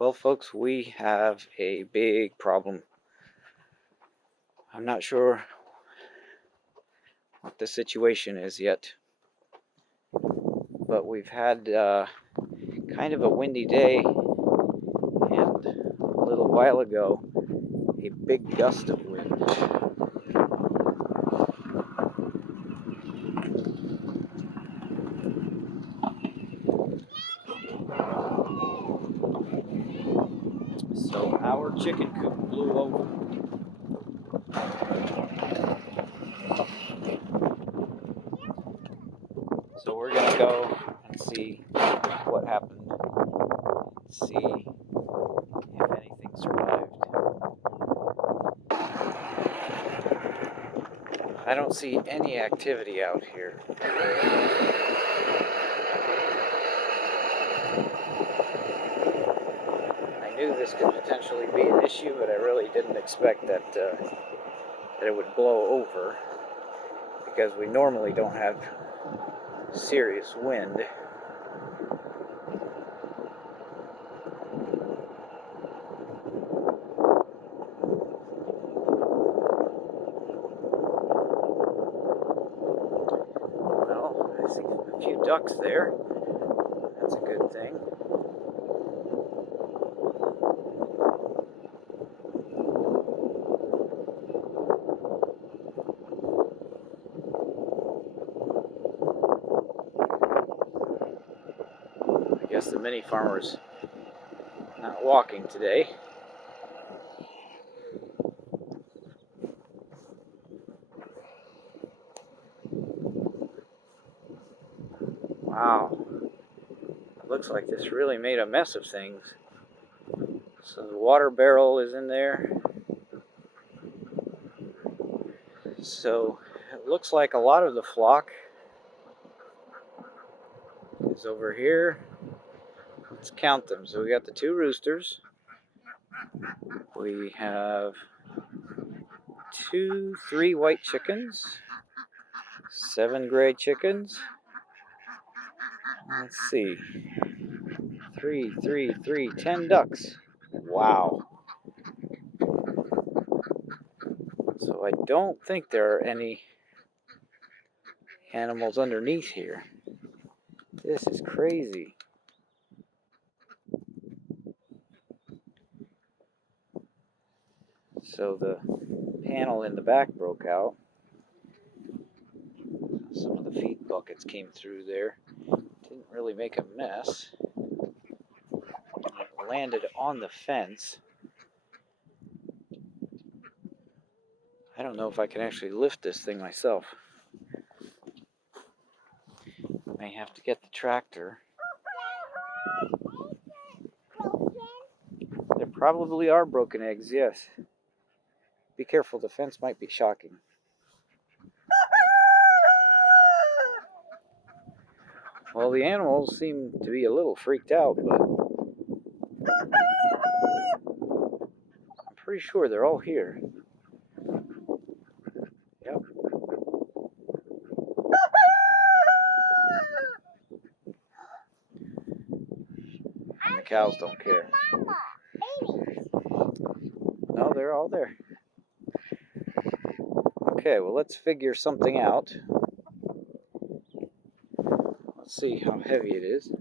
Well, folks, we have a big problem. I'm not sure what the situation is yet, but we've had kind of a windy day, and a little while ago, a big gust of wind. So our chicken coop blew over. So we're gonna go and see what happened, see if anything survived. I don't see any activity out here. I knew this could potentially be an issue, but I really didn't expect that it would blow over, because we normally don't have serious wind. Well, I see a few ducks there. That's a good thing. I guess the mini farmer's not walking today. Wow. It looks like this really made a mess of things. So the water barrel is in there. So it looks like a lot of the flock is over here. Let's count them. So we got the 2 roosters. We have 3 white chickens, 7 gray chickens. Let's see. 10 ducks. Wow. So I don't think there are any animals underneath here. This is crazy. So the panel in the back broke out. Some of the feed buckets came through there. Didn't really make a mess. It landed on the fence. I don't know if I can actually lift this thing myself. May have to get the tractor. There probably are broken eggs, yes. Be careful, the fence might be shocking. Well, the animals seem to be a little freaked out, but I'm pretty sure they're all here. Yep. And the cows don't care. No, they're all there. Okay, well, let's figure something out. Let's see how heavy it is.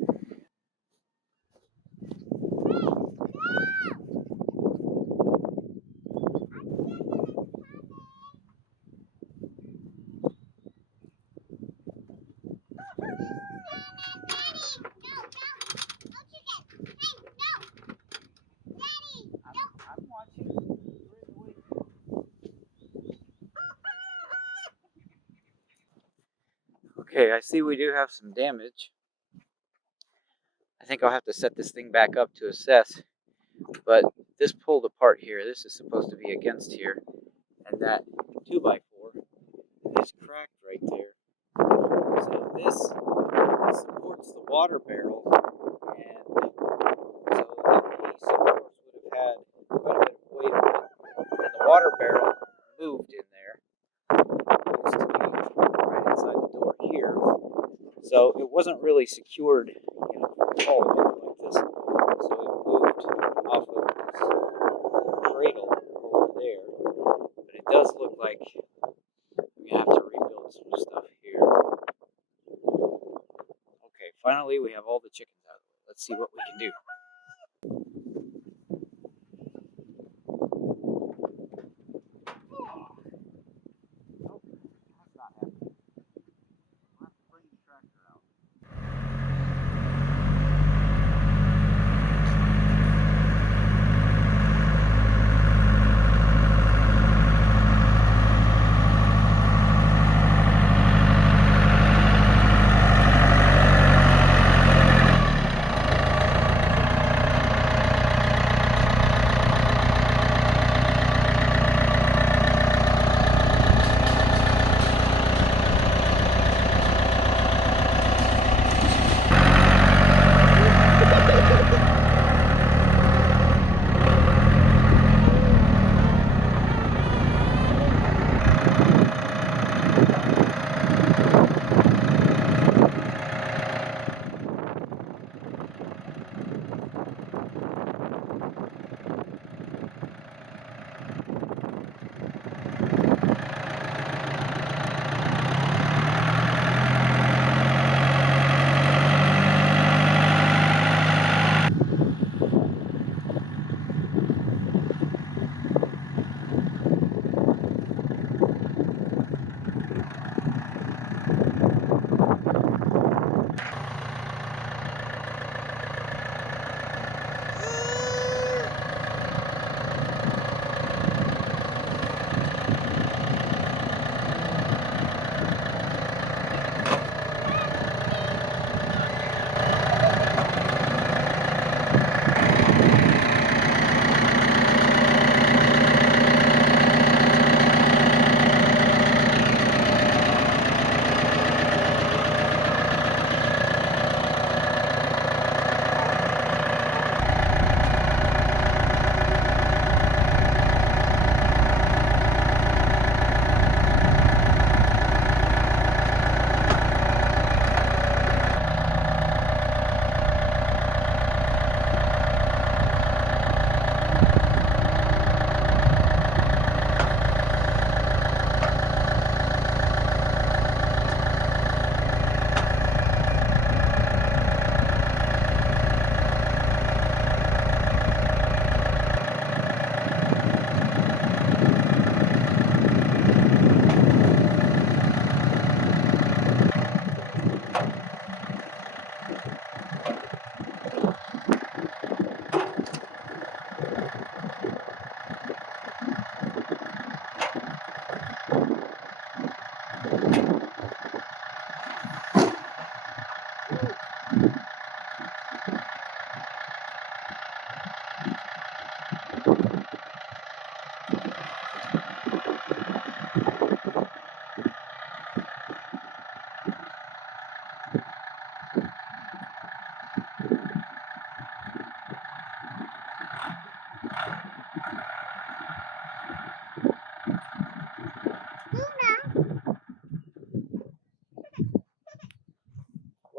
Okay, I see we do have some damage. I think I'll have to set this thing back up to assess. But this pulled apart here. This is supposed to be against here. And that 2x4 is cracked right there. So this supports the water barrel. And so that piece, of course, would have had quite a bit of weight on it. And the water barrel moved in there. It used to be right inside the door here. So it wasn't really secured, all the way like this. So it moved cradle over there, but it does look like we have to rebuild some stuff here. Okay, finally we have all the chickens out of the way. Let's see what we can do. Nope, that's not happening. I'll have to bring the tractor out.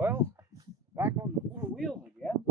Well, back on the four wheels again.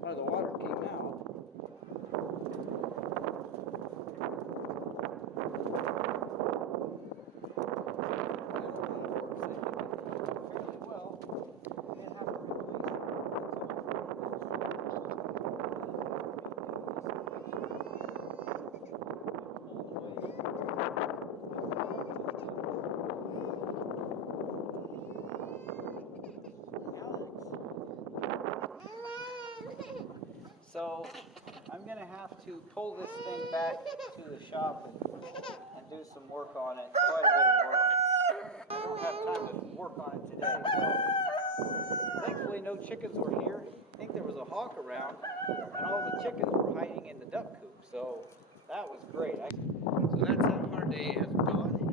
Part of the water came out. So I'm going to have to pull this thing back to the shop and do some work on it, quite a bit of work. I don't have time to work on it today, so Thankfully, no chickens were here. I think there was a hawk around, and all the chickens were hiding in the duck coop. So that was great. So that's how our day has gone.